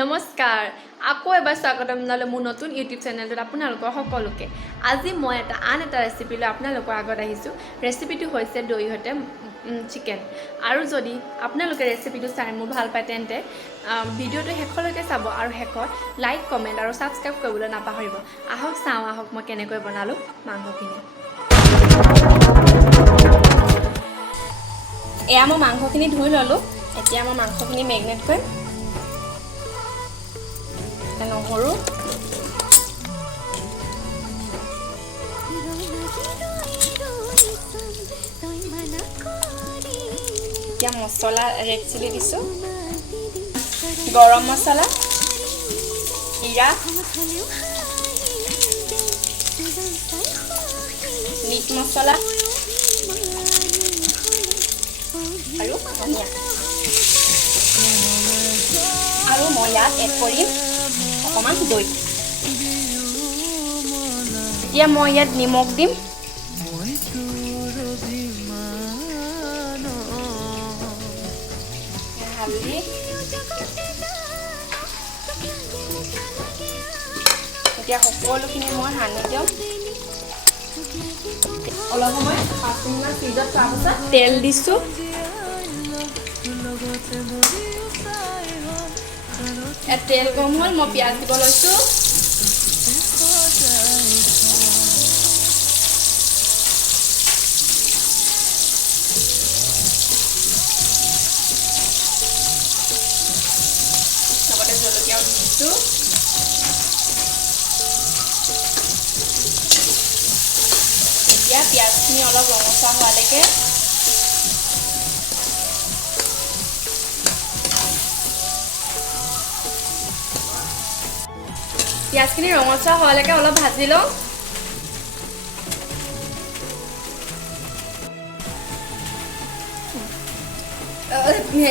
নমস্কাৰ আকৌ এবাৰ স্বাগতম জনালোঁ মোৰ নতুন ইউটিউব চেনেলটোত আপোনালোকৰ সকলোকে আজি মই আন এটা ৰেচিপি লৈ আপোনালোকৰ আগত আহিছোঁ ৰেচিপিটো হৈছে দৈ সৈতে চিকেন আৰু যদি আপোনালোকে ৰেচিপিটো চাই মোৰ ভাল পায় তেন্তে ভিডিঅ'টো শেষলৈকে চাব আৰু শেষত লাইক কমেণ্ট আৰু ছাবস্ক্ৰাইব কৰিবলৈ নাপাহৰিব আহক মই কেনেকৈ বনালোঁ মাংসখিনি এয়া মই মাংসখিনি ধুই ল'লোঁ এতিয়া মই মাংসখিনি মেৰিনেট কৰিম নহৰু এতিয়া মছলা ৰেড চিলি দিছোঁ গৰম মছলা জিৰা মিট মছলা আৰু ধনিয়া আৰু মই ইয়াত এড কৰিম অকণমান দৈ এতিয়া মই ইয়াত নিমখ দিম হালধি এতিয়া সকলোখিনি মই সানি দিওঁ অলপ সময় 5 মিনিটমান ফ্ৰিজত থোৱাৰ পাছত তেল দিছোঁ তেল গৰম হ'ল মই পিঁয়াজ দিব লৈছোঁ লগতে জলকীয়াও দিছোঁ এতিয়া পিঁয়াজখিনি অলপ ৰঙচুৱা হোৱালৈকে পিঁয়াজখিনি ৰঙচুৱা হোৱালৈকে অলপ ভাজি লওঁ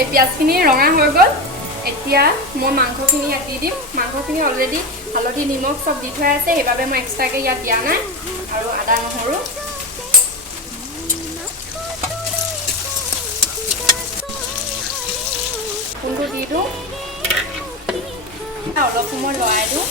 পিঁয়াজখিনি ৰঙা হৈ গ'ল এতিয়া মই মাংসখিনি ইয়াত দি দিম মাংসখিনি অলৰেডি হালধি নিমখ চব দি থোৱা আছে সেইবাবে মই এক্সট্ৰাকৈ ইয়াত দিয়া নাই আৰু আদা নহৰু কোনটো দি দিওঁ অলপ সময় লৰাই দিওঁ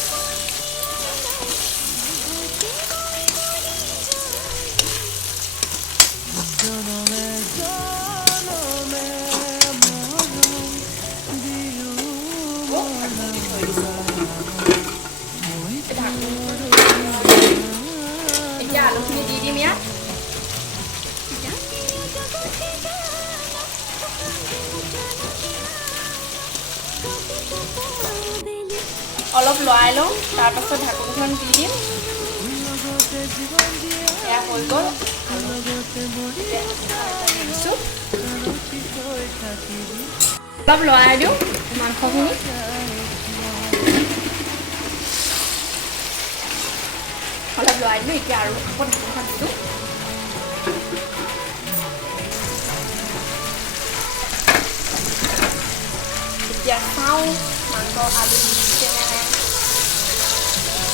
এতিয়া আলুখিনি দি দিম ইয়াত অলপ লৰাই লওঁ তাৰপাছত ঢাকনখন দি দিম এয়া হৈ গ'ল অলপ লৰাই দিওঁ মাংসখিনি অলপ লৰাই দিলোঁ এতিয়া আৰু আকৌ ঢাকনখন দিছোঁ এতিয়া চাওঁ মাংস আলু সিজিছে নে নাই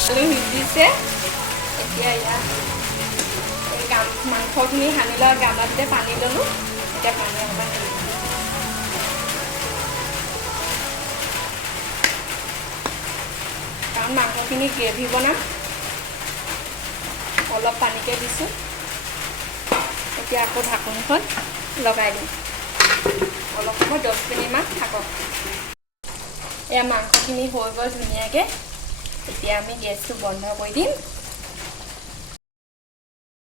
আলু সিজিছে এতিয়া ইয়াত এই মাংসখিনি সানি লোৱা গামলাটোতে পানী ল'লোঁ এতিয়া পানী অকণমান দি কাৰণ মাংসখিনি গ্ৰেভি বনাম অলপ পানীকে দিছোঁ এতিয়া আকৌ ঢাকনখন লগাই দিম অলপ সময় 10 মিনিটমান থাকক এয়া মাংসখিনি হৈ গ'ল ধুনীয়াকৈ এতিয়া আমি গেছটো বন্ধ কৰি দিম